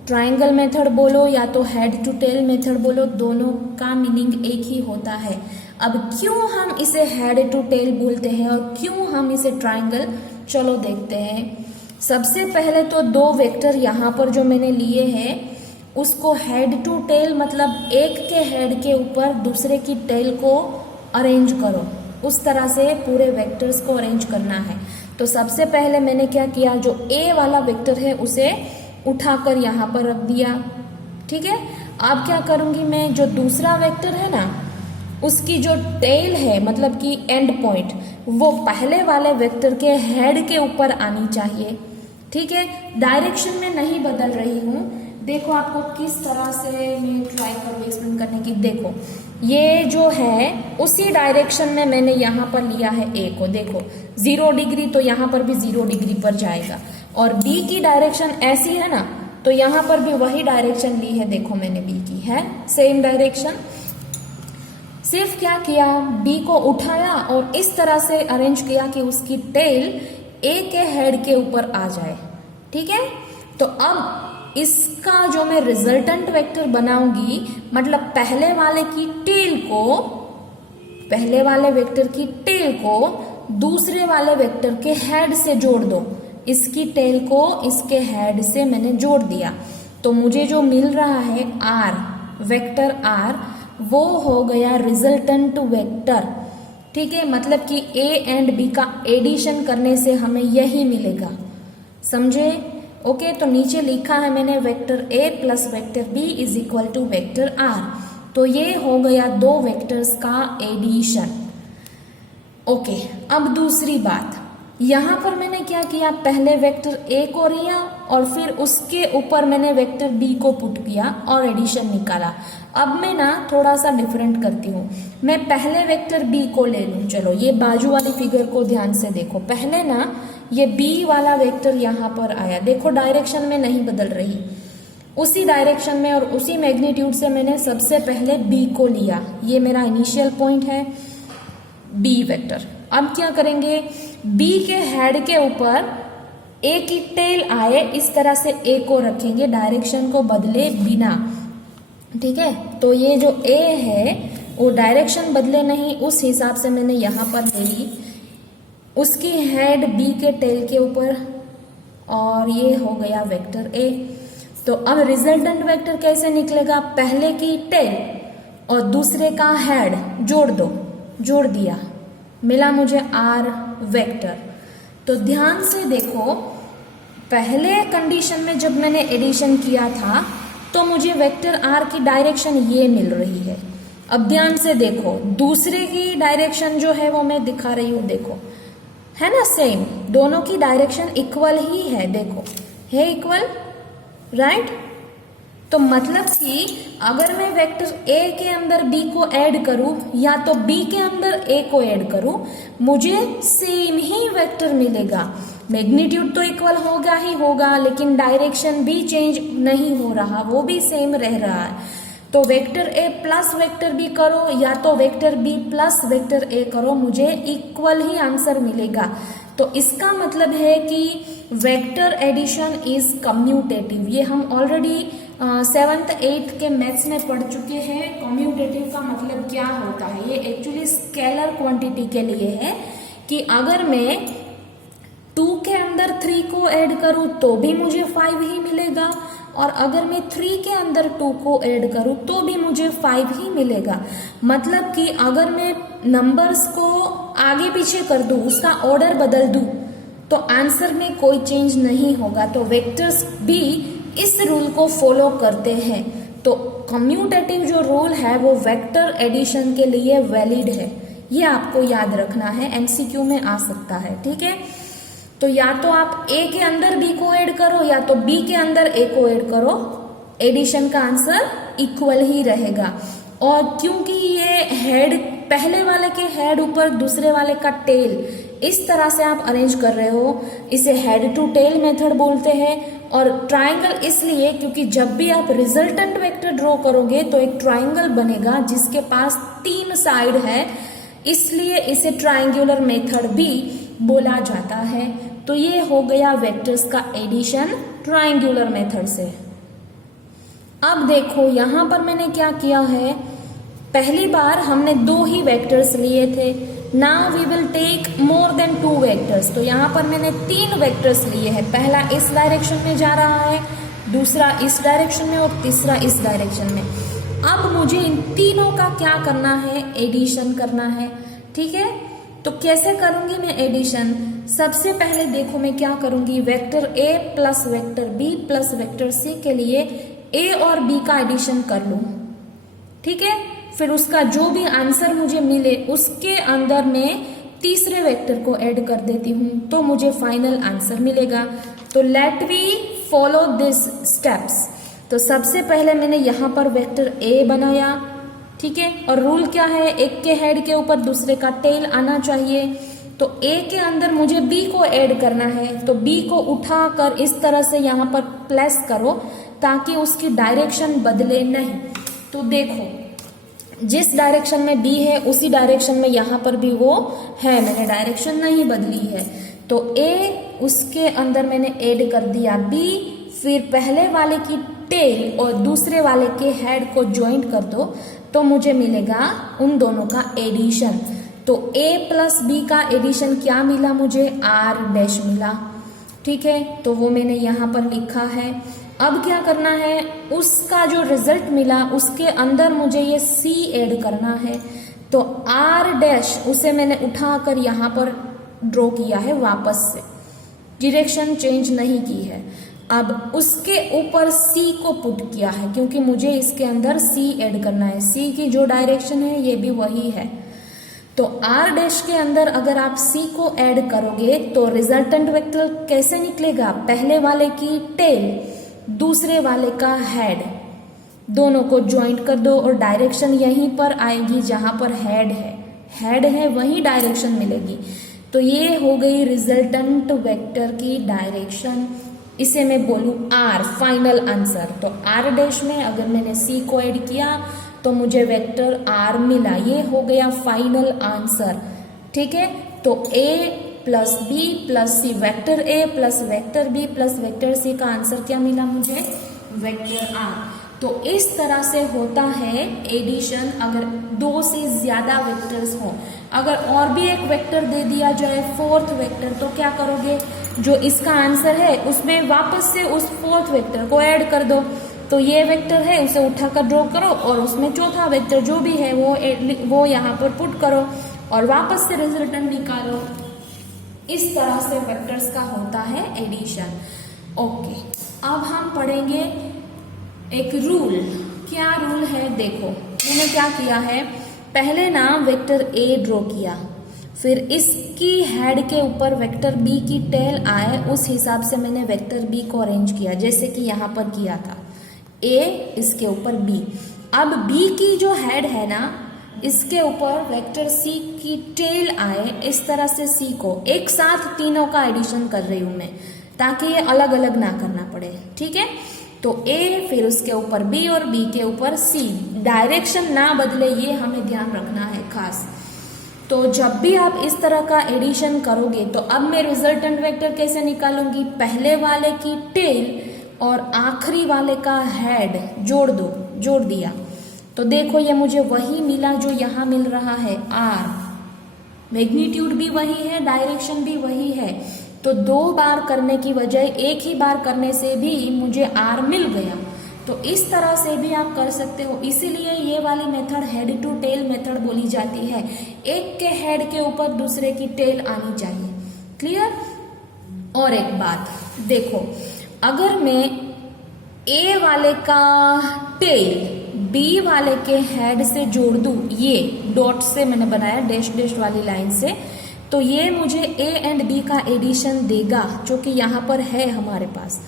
Triangle method बोलो या तो हेड टू टेल मेथड बोलो, दोनों का मीनिंग एक ही होता है। अब क्यों हम इसे हेड टू टेल बोलते हैं और क्यों हम इसे ट्राइंगल, चलो देखते हैं। सबसे पहले तो दो वेक्टर यहाँ पर जो मैंने लिए हैं उसको हेड टू टेल मतलब एक के हेड के ऊपर दूसरे की टेल को अरेंज करो, उस तरह से पूरे वेक्टर्स को अरेंज करना है। तो सबसे पहले मैंने क्या किया, जो A वाला वेक्टर है उसे उठाकर यहाँ पर रख दिया। ठीक है, अब क्या करूंगी मैं, जो दूसरा वेक्टर है ना उसकी जो टेल है मतलब कि एंड पॉइंट वो पहले वाले वेक्टर के हेड के ऊपर आनी चाहिए। ठीक है, डायरेक्शन में नहीं बदल रही हूँ। देखो आपको किस तरह से मैं ट्राई करूँ एक्सप्लेन करने की। देखो ये जो है उसी डायरेक्शन में मैंने यहाँ पर लिया है A को। देखो 0 डिग्री तो यहाँ पर भी 0 डिग्री पर जाएगा, और B की डायरेक्शन ऐसी है ना, तो यहाँ पर भी वही डायरेक्शन ली है। देखो मैंने B की है सेम डायरेक्शन। सिर्फ क्या किया, B को उठाया और इस तरह से अरेंज किया कि उसकी टेल A के हेड के ऊपर आ जाए। ठीक है, तो अब इसका जो मैं रिजल्टेंट वेक्टर बनाऊंगी मतलब पहले वाले वेक्टर की टेल को दूसरे वाले वेक्टर के हेड से जोड़ दो। इसकी टेल को इसके हेड से मैंने जोड़ दिया, तो मुझे जो मिल रहा है R, वेक्टर R, वो हो गया रिजल्टेंट वेक्टर। ठीक है, मतलब कि A एंड B का एडिशन करने से हमें यही मिलेगा। समझे? ओके, तो नीचे लिखा है मैंने vector A plus vector B is equal to vector R। तो ये हो गया दो वेक्टर्स का एडिशन। ओके, अब दूसरी बात, यहाँ पर मैंने क्या किया, पहले वेक्टर A को लिया और फिर उसके ऊपर मैंने वेक्टर B को पुट किया और एडिशन निकाला। अब मैं ना थोड़ा सा डिफरेंट करती हूँ। मैं पहले वेक्टर B को ले लूँ। चलो ये बाजू वाली फिगर को ध्यान से देखो। पहले ना ये बी वाला वेक्टर यहाँ पर आया, देखो डायरेक्शन में नहीं बदल रही, उसी डायरेक्शन में और उसी मैग्नीट्यूड से मैंने सबसे पहले बी को लिया, ये मेरा इनिशियल पॉइंट है बी वेक्टर। अब क्या करेंगे, बी के हेड के ऊपर ए की टेल आए इस तरह से ए को रखेंगे, डायरेक्शन को बदले बिना, ठीक है। तो ये जो ए है वो डायरेक्शन बदले नहीं, उस हिसाब से मैंने यहाँ पर ले ली, उसकी हेड बी के टेल के ऊपर, और ये हो गया वेक्टर ए। तो अब रिजल्टेंट वेक्टर कैसे निकलेगा, पहले की टेल और दूसरे का हेड जोड़ दो, जोड़ दिया, मिला मुझे आर वेक्टर। तो ध्यान से देखो, पहले कंडीशन में जब मैंने एडिशन किया था तो मुझे वेक्टर आर की डायरेक्शन ये मिल रही है। अब ध्यान से देखो, दूसरे की डायरेक्शन जो है वो मैं दिखा रही हूं, देखो है ना सेम, दोनों की डायरेक्शन इक्वल ही है, देखो है इक्वल, राइट। तो मतलब कि अगर मैं वेक्टर ए के अंदर बी को ऐड करूं या तो बी के अंदर ए को ऐड करूं, मुझे सेम ही वेक्टर मिलेगा। मैग्नीट्यूड तो इक्वल होगा ही होगा, लेकिन डायरेक्शन भी चेंज नहीं हो रहा, वो भी सेम रह रहा है। तो vector A plus vector B करो या तो vector B plus vector A करो, मुझे इक्वल ही आंसर मिलेगा। तो इसका मतलब है कि वेक्टर एडिशन इज कम्यूटेटिव। ये हम ऑलरेडी 7th 8th के मैथ्स में पढ़ चुके हैं। कम्यूटेटिव का मतलब क्या होता है, ये एक्चुअली स्केलर क्वांटिटी के लिए है कि अगर मैं 2 के अंदर 3 को ऐड करूं तो भी मुझे 5 ही मिलेगा, और अगर मैं 3 के अंदर 2 को ऐड करूं तो भी मुझे 5 ही मिलेगा। मतलब कि अगर मैं नंबर्स को आगे पीछे कर दूं, उसका ऑर्डर बदल दूं, तो आंसर में कोई चेंज नहीं होगा। तो वेक्टर्स भी इस रूल को फॉलो करते हैं। तो कम्यूटेटिव जो रूल है वो वेक्टर एडिशन के लिए वैलिड है, ये आपको याद रखना है, एमसीक्यू में आ सकता है, ठीक है। तो या तो आप ए के अंदर बी को ऐड करो या तो बी के अंदर ए को ऐड करो, एडिशन का आंसर इक्वल ही रहेगा। और क्योंकि ये हेड, पहले वाले के हेड ऊपर दूसरे वाले का टेल, इस तरह से आप अरेंज कर रहे हो, इसे हेड टू टेल मेथड बोलते हैं। और ट्राइंगल इसलिए क्योंकि जब भी आप रिजल्टेंट वेक्टर ड्रॉ करोगे तो एक ट्राइंगल बनेगा जिसके पास 3 साइड है, इसलिए इसे ट्राइंगुलर मेथड भी बोला जाता है। तो ये हो गया वेक्टर्स का एडिशन ट्राइंगुलर मेथड से। अब देखो यहां पर मैंने क्या किया है, पहली बार हमने 2 ही वेक्टर्स लिए थे, now we will take more than 2 vectors. तो यहाँ पर मैंने 3 वेक्टर्स लिए हैं, पहला इस डायरेक्शन में जा रहा है, दूसरा इस डायरेक्शन में और तीसरा इस डायरेक्शन में। अब मुझे इन तीनों का क्या करना है, एडिशन करना है, ठीक है। तो कैसे करूंगी मैं एडिशन, सबसे पहले देखो मैं क्या करूंगी, vector A plus vector B plus vector C के लिए ए और बी का एडिशन कर लूं, ठीक है। फिर उसका जो भी आंसर मुझे मिले उसके अंदर मैं तीसरे वेक्टर को ऐड कर देती हूं, तो मुझे फाइनल आंसर मिलेगा। तो let we follow this steps. तो सबसे पहले मैंने यहाँ पर वेक्टर ए बनाया, ठीक है, और रूल क्या है, एक के हेड के ऊपर दूसरे का टेल आना चाहिए। तो ए के अंदर मुझे बी को ऐड करना है, तो बी को उठाकर इस तरह से यहाँ पर प्लेस करो ताकि उसकी डायरेक्शन बदले नहीं। तो देखो जिस डायरेक्शन में बी है उसी डायरेक्शन में यहाँ पर भी वो है, मैंने डायरेक्शन नहीं बदली है। तो ए, उसके अंदर मैंने ऐड कर दिया बी, फिर पहले वाले की टेल और दूसरे वाले के हेड को ज्वाइंट कर दो तो मुझे मिलेगा उन दोनों का एडिशन। तो ए प्लस बी का एडिशन क्या मिला मुझे, आर डैश मिला, ठीक है। तो वो मैंने यहाँ पर लिखा है। अब क्या करना है, उसका जो रिजल्ट मिला उसके अंदर मुझे ये सी ऐड करना है। तो आर डैश उसे मैंने उठाकर यहाँ पर ड्रॉ किया है, वापस से डायरेक्शन चेंज नहीं की है। अब उसके ऊपर सी को पुट किया है क्योंकि मुझे इसके अंदर सी ऐड करना है, सी की जो डायरेक्शन है ये भी वही है। तो आर डैश के अंदर अगर आप सी को ऐड करोगे तो रिजल्टेंट वेक्टर कैसे निकलेगा, पहले वाले की टेल दूसरे वाले का हेड, दोनों को ज्वाइंट कर दो और डायरेक्शन यहीं पर आएगी जहां पर हेड है वहीं डायरेक्शन मिलेगी। तो ये हो गई रिजल्टेंट वेक्टर की डायरेक्शन। इसे मैं बोलूँ आर, फाइनल आंसर। तो आर डैश में अगर मैंने सी को ऐड किया तो मुझे वेक्टर आर मिला, ये हो गया फाइनल आंसर। ठीक है, तो A plus B plus C, vector A plus vector B plus vector C का आंसर क्या मिला मुझे? Vector R. तो इस तरह से होता है एडिशन अगर दो से ज्यादा वेक्टर्स हो। अगर और भी एक वेक्टर दे दिया जाए, फोर्थ वेक्टर, तो क्या करोगे? जो इसका आंसर है उसमें वापस से उस फोर्थ वेक्टर को ऐड कर दो। तो ये वेक्टर है उसे उठाकर ड्रॉ करो और उसमें चौथा वेक्टर जो भी है वो यहाँ पर पुट करो और वापस से रिजल्टेंट निकालो। इस तरह से वेक्टर्स का होता है एडिशन। ओके, अब हम पढ़ेंगे एक रूल। क्या रूल है? देखो मैंने क्या किया है, पहले ना वेक्टर ए ड्रॉ किया, फिर इसकी हेड के ऊपर वेक्टर बी की टेल आए उस हिसाब से मैंने वेक्टर बी को अरेंज किया, जैसे कि यहाँ पर किया था, ए इसके ऊपर बी। अब बी की जो हेड है ना, इसके ऊपर वेक्टर सी की टेल आए, इस तरह से सी को एक साथ तीनों का एडिशन कर रही हूं मैं, ताकि ये अलग अलग ना करना पड़े। ठीक है, तो ए फिर उसके ऊपर बी और बी के ऊपर सी, डायरेक्शन ना बदले, ये हमें ध्यान रखना है खास। तो जब भी आप इस तरह का एडिशन करोगे तो अब मैं रिजल्टेंट वेक्टर कैसे निकालूंगी? पहले वाले की टेल और आखिरी वाले का हेड जोड़ दो, जोड़ दिया तो देखो ये मुझे वही मिला जो यहाँ मिल रहा है, आर। मैग्नीट्यूड भी वही है, डायरेक्शन भी वही है। तो दो बार करने की बजाय एक ही बार करने से भी मुझे आर मिल गया। तो इस तरह से भी आप कर सकते हो, इसीलिए ये वाली method head to tail method बोली जाती है। एक के हेड के ऊपर दूसरे की टेल आनी चाहिए। क्लियर? और एक बात देखो, अगर मैं ए वाले का टेल बी वाले के हेड से जोड़ दूं, ये डॉट से मैंने बनाया, डैश डैश वाली लाइन से, तो ये मुझे ए एंड बी का एडिशन देगा, जो कि यहाँ पर है हमारे पास।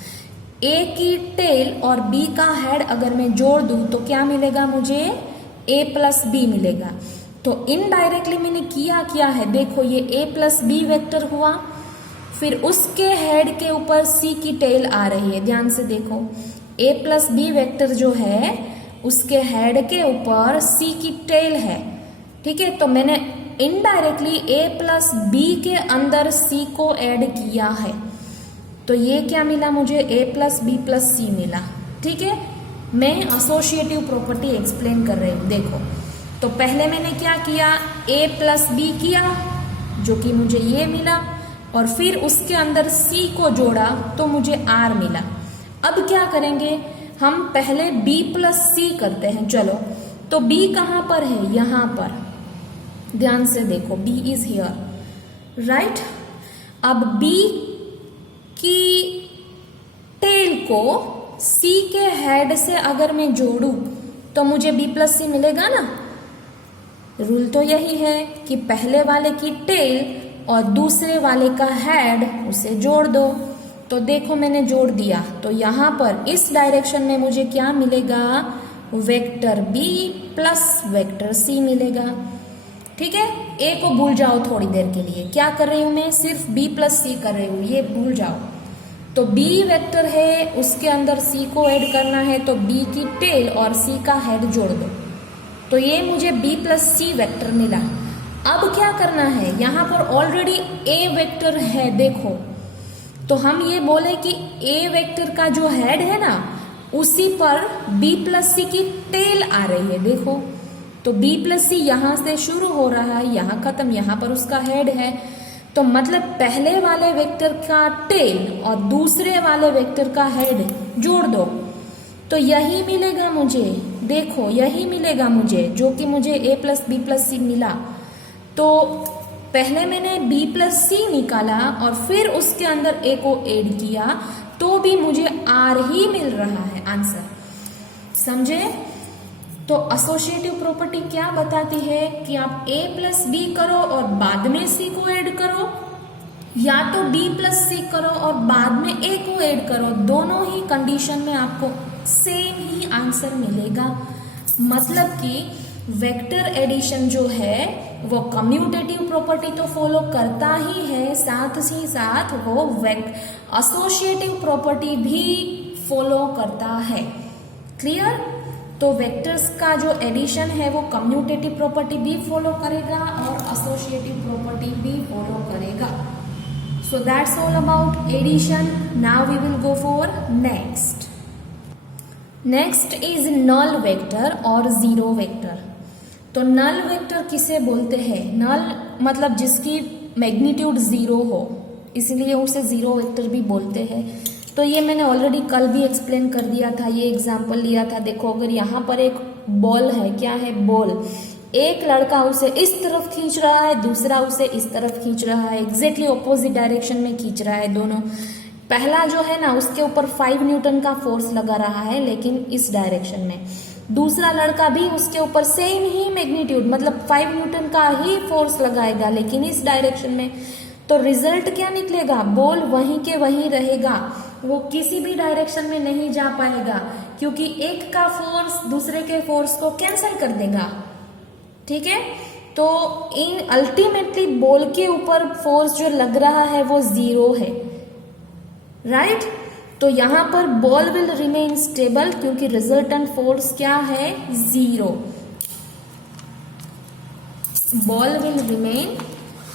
ए की टेल और बी का हेड अगर मैं जोड़ दूं तो क्या मिलेगा मुझे? ए प्लस बी मिलेगा। तो इनडायरेक्टली मैंने क्या है, देखो ये ए प्लस बी वेक्टर हुआ, फिर उसके हेड के ऊपर सी की टेल आ रही है। ध्यान से देखो, ए प्लस बी वेक्टर जो है उसके हेड के ऊपर सी की टेल है। ठीक है, तो मैंने इनडायरेक्टली ए प्लस बी के अंदर सी को ऐड किया है, तो ये क्या मिला मुझे? ए प्लस बी प्लस सी मिला। ठीक है, मैं एसोसिएटिव प्रॉपर्टी एक्सप्लेन कर रही हूँ। देखो, तो पहले मैंने क्या किया, ए प्लस बी किया, जो कि मुझे ये मिला, और फिर उसके अंदर सी को जोड़ा तो मुझे आर मिला। अब क्या करेंगे हम? पहले बी प्लस सी करते हैं। चलो, तो बी कहाँ पर है? यहाँ पर। ध्यान से देखो, बी इज हियर, राइट। अब बी की टेल को सी के हेड से अगर मैं जोड़ू तो मुझे बी प्लस सी मिलेगा ना। रूल तो यही है कि पहले वाले की टेल और दूसरे वाले का हेड उसे जोड़ दो। तो देखो मैंने जोड़ दिया, तो यहाँ पर इस डायरेक्शन में मुझे क्या मिलेगा? Vector B plus vector C मिलेगा। ठीक है, ए को भूल जाओ थोड़ी देर के लिए, क्या कर रही हूं मैं? सिर्फ बी प्लस सी कर रही हूँ, ये भूल जाओ। तो बी वेक्टर है, उसके अंदर सी को ऐड करना है, तो बी की टेल और सी का हेड जोड़ दो, तो ये मुझे बी प्लस सी वेक्टर मिला। अब क्या करना है? यहाँ पर ऑलरेडी ए वेक्टर है, देखो, तो हम ये बोले कि ए वेक्टर का जो हेड है ना, उसी पर बी प्लस सी की टेल आ रही है। देखो, तो बी प्लस सी यहाँ से शुरू हो रहा है, यहाँ खत्म, यहाँ पर उसका हेड है। तो मतलब पहले वाले वेक्टर का टेल और दूसरे वाले वेक्टर का हेड जोड़ दो, तो यही मिलेगा मुझे। देखो, यही मिलेगा मुझे, जो कि मुझे ए प्लस बी प्लस सी मिला। तो पहले मैंने बी प्लस सी निकाला और फिर उसके अंदर ए को ऐड किया, तो भी मुझे आर ही मिल रहा है आंसर। समझे? तो एसोसिएटिव प्रॉपर्टी क्या बताती है कि आप ए प्लस बी करो और बाद में सी को ऐड करो, या तो बी प्लस सी करो और बाद में ए को ऐड करो। दोनों ही कंडीशन में आपको सेम ही आंसर मिलेगा। मतलब कि वेक्टर एडिशन जो है वो कम्यूटेटिव प्रॉपर्टी तो फॉलो करता ही है, साथ ही साथ वो एसोसिएटिव प्रॉपर्टी भी फॉलो करता है। क्लियर? तो वेक्टर्स का जो एडिशन है वो कम्यूटेटिव प्रॉपर्टी भी फॉलो करेगा और एसोसिएटिव प्रॉपर्टी भी फॉलो करेगा। So that's all about addition. Now we will go for next. Next is null vector और जीरो वेक्टर। तो नल वेक्टर किसे बोलते हैं? नल मतलब जिसकी मैग्नीट्यूड जीरो हो, इसलिए उसे जीरो वेक्टर भी बोलते हैं। तो ये मैंने ऑलरेडी कल भी एक्सप्लेन कर दिया था, ये एग्जांपल लिया था। देखो अगर यहाँ पर एक बॉल है, क्या है? बॉल। एक लड़का उसे इस तरफ खींच रहा है, दूसरा उसे इस तरफ खींच रहा है, एग्जैक्टली ऑपोजिट डायरेक्शन में खींच रहा है दोनों। पहला जो है ना, उसके ऊपर 5 न्यूटन का फोर्स लगा रहा है लेकिन इस डायरेक्शन में। दूसरा लड़का भी उसके ऊपर सेम ही मैग्नीट्यूड मतलब 5 न्यूटन का ही फोर्स लगाएगा लेकिन इस डायरेक्शन में। तो रिजल्ट क्या निकलेगा? बॉल वहीं के वहीं रहेगा, वो किसी भी डायरेक्शन में नहीं जा पाएगा क्योंकि एक का फोर्स दूसरे के फोर्स को कैंसिल कर देगा। ठीक है? तो इन अल्टीमेटली बॉल के ऊपर फोर्स जो लग रहा है वो जीरो है, राइट? तो यहां पर बॉल विल रिमेन स्टेबल क्योंकि रिजल्टेंट फोर्स क्या है? Zero. Ball will remain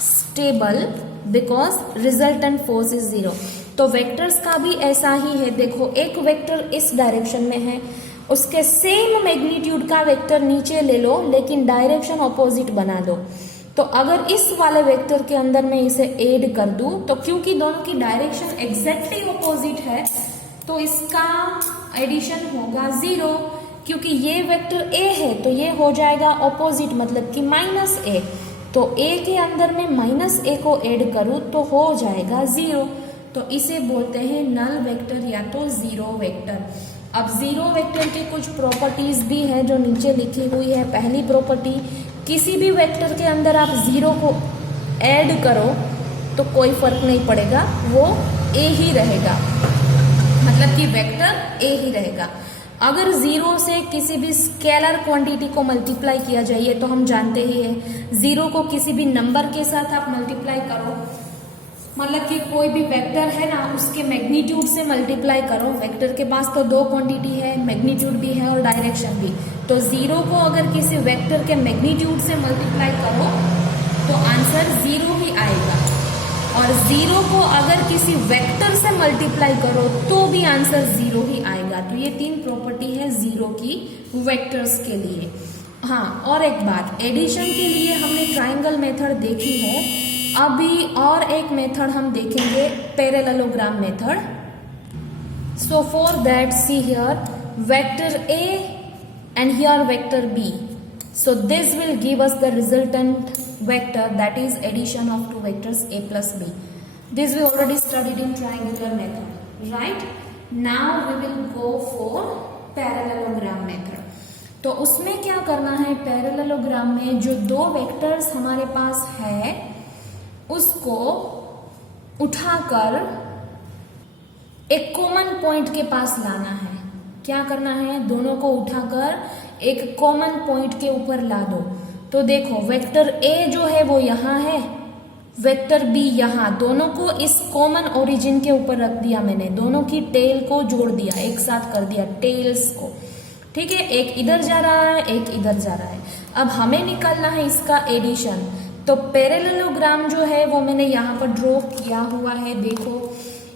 stable because resultant force is zero. तो वेक्टर्स का भी ऐसा ही है। देखो एक वेक्टर इस डायरेक्शन में है, उसके सेम मैग्नीट्यूड का वेक्टर नीचे ले लो लेकिन डायरेक्शन ऑपोजिट बना दो। तो अगर इस वाले वेक्टर के अंदर मैं इसे ऐड कर दूं तो क्योंकि दोनों की डायरेक्शन एग्जैक्टली ऑपोजिट है तो इसका एडिशन होगा जीरो। क्योंकि ये वेक्टर ए है तो ये हो जाएगा ऑपोजिट मतलब कि माइनस ए। तो ए के अंदर में माइनस ए को ऐड करूं तो हो जाएगा जीरो। तो इसे बोलते हैं नल वेक्टर या तो जीरो वेक्टर। अब जीरो वेक्टर के कुछ प्रॉपर्टीज भी है जो नीचे लिखी हुई है। पहली प्रॉपर्टी, किसी भी वेक्टर के अंदर आप जीरो को ऐड करो तो कोई फर्क नहीं पड़ेगा, वो ए ही रहेगा, मतलब कि वेक्टर ए ही रहेगा। अगर जीरो से किसी भी स्केलर क्वांटिटी को मल्टीप्लाई किया जाए तो हम जानते ही है, जीरो को किसी भी नंबर के साथ आप मल्टीप्लाई करो, मतलब कि कोई भी वेक्टर है ना उसके मैग्नीट्यूड से मल्टीप्लाई करो। वेक्टर के पास तो दो क्वांटिटी है, मैग्नीट्यूड भी है और डायरेक्शन भी। तो जीरो को अगर किसी वेक्टर के मैग्नीट्यूड से मल्टीप्लाई करो तो आंसर जीरो ही आएगा, और जीरो को अगर किसी वेक्टर से मल्टीप्लाई करो तो भी आंसर जीरो ही आएगा। तो ये तीन प्रॉपर्टी है जीरो की वेक्टर्स के लिए। हाँ, और एक बात, एडिशन के लिए हमने ट्राइंगल मेथड देखी है, अभी और एक मेथड हम देखेंगे, parallelogram method. So for that see here vector A and here vector B. So this will give us the resultant vector, that is addition of two vectors a plus b. This we already studied in triangular method, right? Now we will go for parallelogram method. तो उसमें क्या करना है, parallelogram में जो दो vectors हमारे पास है उसको उठाकर एक कॉमन पॉइंट के पास लाना है। क्या करना है, दोनों को उठाकर एक कॉमन पॉइंट के ऊपर ला दो। तो देखो वेक्टर ए जो है वो यहाँ है, वेक्टर बी यहाँ, दोनों को इस कॉमन ओरिजिन के ऊपर रख दिया मैंने, दोनों की टेल को जोड़ दिया, एक साथ कर दिया टेल्स को। ठीक है, एक इधर जा रहा है एक इधर जा रहा है। अब हमें निकालना है इसका एडिशन। तो पैरेललोग्राम जो है वो मैंने यहाँ पर ड्रॉ किया हुआ है। देखो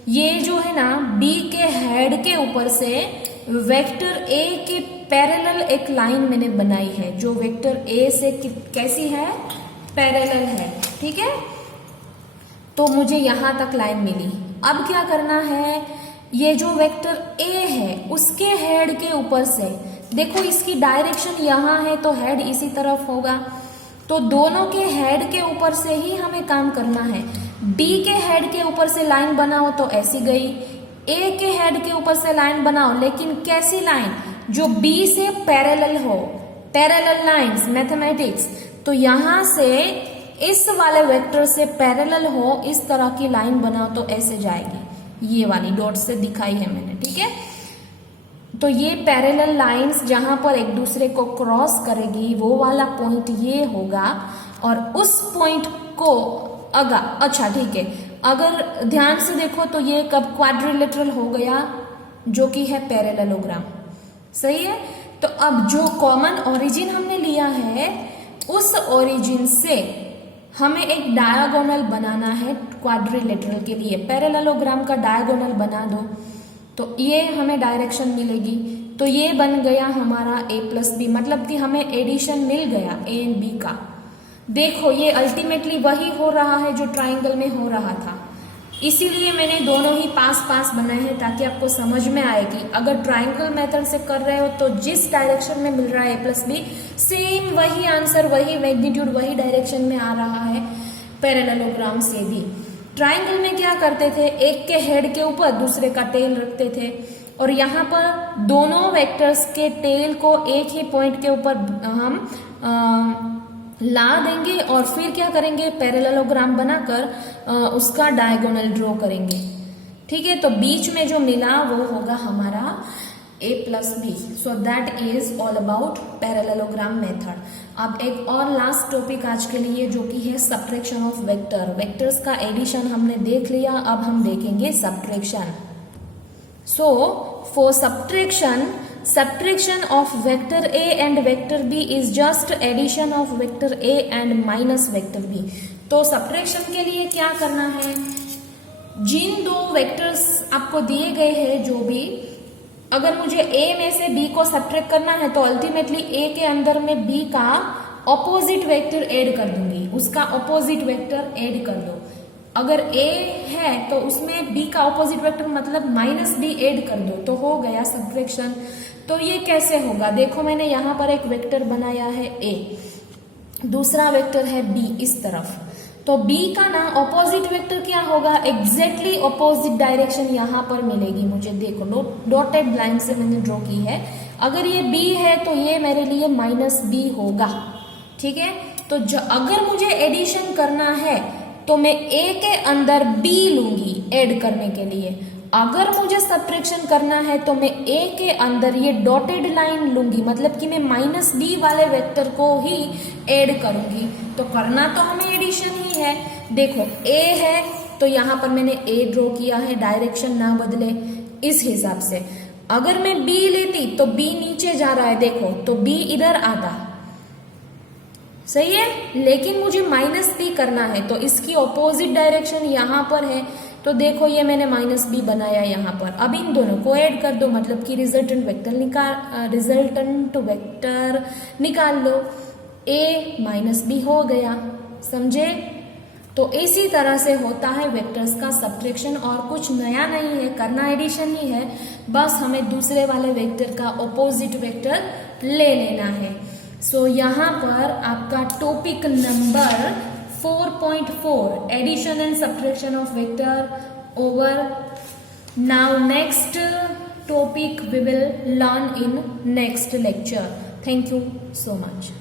ये जो है ना बी के हेड के ऊपर से वेक्टर ए के पैरेलल एक लाइन मैंने बनाई है जो वेक्टर ए से कैसी है, पैरेलल है। ठीक है, तो मुझे यहां तक लाइन मिली। अब क्या करना है, ये जो वेक्टर ए है उसके हेड के ऊपर से, देखो इसकी डायरेक्शन यहाँ है तो हेड इसी तरफ होगा, तो दोनों के हेड के ऊपर से ही हमें काम करना है। बी के हेड के ऊपर से लाइन बनाओ तो ऐसी गई, ए के हेड के ऊपर से लाइन बनाओ, लेकिन कैसी लाइन, जो बी से पैरेलल हो, पैरेलल लाइंस मैथमेटिक्स। तो यहां से इस वाले वेक्टर से पैरेलल हो, इस तरह की लाइन बनाओ तो ऐसे जाएगी, ये वाली डॉट से दिखाई है मैंने। ठीक है, तो ये पैरेलल लाइंस जहां पर एक दूसरे को क्रॉस करेगी वो वाला पॉइंट ये होगा, और उस पॉइंट को अच्छा ठीक है, अगर ध्यान से देखो तो ये कब क्वाड्रिलेटरल हो गया, जो कि है पैरेललोग्राम। सही है। तो अब जो कॉमन ओरिजिन हमने लिया है, उस ओरिजिन से हमें एक डायगोनल बनाना है क्वाड्रिलेटरल के लिए। पैरेललोग्राम का डायगोनल बना दो तो ये हमें डायरेक्शन मिलेगी। तो ये बन गया हमारा a प्लस बी, मतलब कि हमें एडिशन मिल गया a एंड b का। देखो ये अल्टीमेटली वही हो रहा है जो ट्राइंगल में हो रहा था, इसीलिए मैंने दोनों ही पास पास बनाए हैं ताकि आपको समझ में आए कि अगर ट्राइंगल मेथड से कर रहे हो तो जिस डायरेक्शन में मिल रहा है a प्लस बी, सेम वही आंसर, वही मैग्नीट्यूड, वही डायरेक्शन में आ रहा है पैरेललोग्राम से भी। ट्राइंगल में क्या करते थे, एक के हेड के ऊपर दूसरे का टेल रखते थे, और यहाँ पर दोनों वेक्टर्स के टेल को एक ही पॉइंट के ऊपर हम ला देंगे और फिर क्या करेंगे, पैरेललोग्राम बनाकर उसका डायगोनल ड्रॉ करेंगे। ठीक है। तो बीच में जो मिला वो होगा हमारा a plus B. So that is all about parallelogram method. अब एक और लास्ट टॉपिक आज के लिए, जो कि है सब्ट्रैक्शन ऑफ वेक्टर। वेक्टर्स का एडिशन हमने देख लिया, अब हम देखेंगे subtraction. So for subtraction of vector a and vector b is just addition of vector a and minus vector b। तो सब्ट्रैक्शन के लिए क्या करना है, जिन दो वेक्टर्स आपको दिए गए हैं, जो भी, अगर मुझे a में से b को सब्ट्रैक्ट करना है तो अल्टीमेटली a के अंदर में b का ऑपोजिट वेक्टर ऐड कर दूंगी, उसका ऑपोजिट वेक्टर ऐड कर दो। अगर a है तो उसमें b का ऑपोजिट वेक्टर मतलब माइनस b ऐड कर दो, तो हो गया सब्ट्रैक्शन। तो ये कैसे होगा, देखो मैंने यहाँ पर एक वेक्टर बनाया है a, दूसरा वेक्टर है b इस तरफ। तो b का ना ऑपोजिट वेक्टर क्या होगा, एग्जैक्टली ऑपोजिट डायरेक्शन यहाँ पर मिलेगी मुझे। देखो डॉटेड लाइन से मैंने ड्रॉ की है। अगर ये b है तो ये मेरे लिए माइनस b होगा। ठीक है। तो अगर मुझे एडिशन करना है तो मैं a के अंदर b लूंगी ऐड करने के लिए। अगर मुझे सब्ट्रैक्शन करना है तो मैं a के अंदर ये डॉटेड लाइन लूंगी, मतलब कि मैं माइनस b वाले वेक्टर को ही ऐड करूंगी। तो करना तो हमें एडिशन ही है। देखो a है तो यहाँ पर मैंने a ड्रॉ किया है, डायरेक्शन ना बदले इस हिसाब से। अगर मैं b लेती तो b नीचे जा रहा है, देखो तो b इधर आता, सही है। लेकिन मुझे माइनस b करना है तो इसकी ऑपोजिट डायरेक्शन यहाँ पर है। तो देखो ये मैंने माइनस b बनाया यहाँ पर। अब इन दोनों को ऐड कर दो, मतलब कि रिजल्टेंट वेक्टर निकाल लो। a माइनस b हो गया, समझे। तो इसी तरह से होता है वेक्टर्स का सब्ट्रैक्शन, और कुछ नया नहीं है, करना एडिशन ही है, बस हमें दूसरे वाले वेक्टर का ऑपोजिट वेक्टर ले लेना है। सो यहाँ पर आपका topic number 4.4 addition and subtraction of vector over. Now next topic we will learn in next lecture. Thank you so much.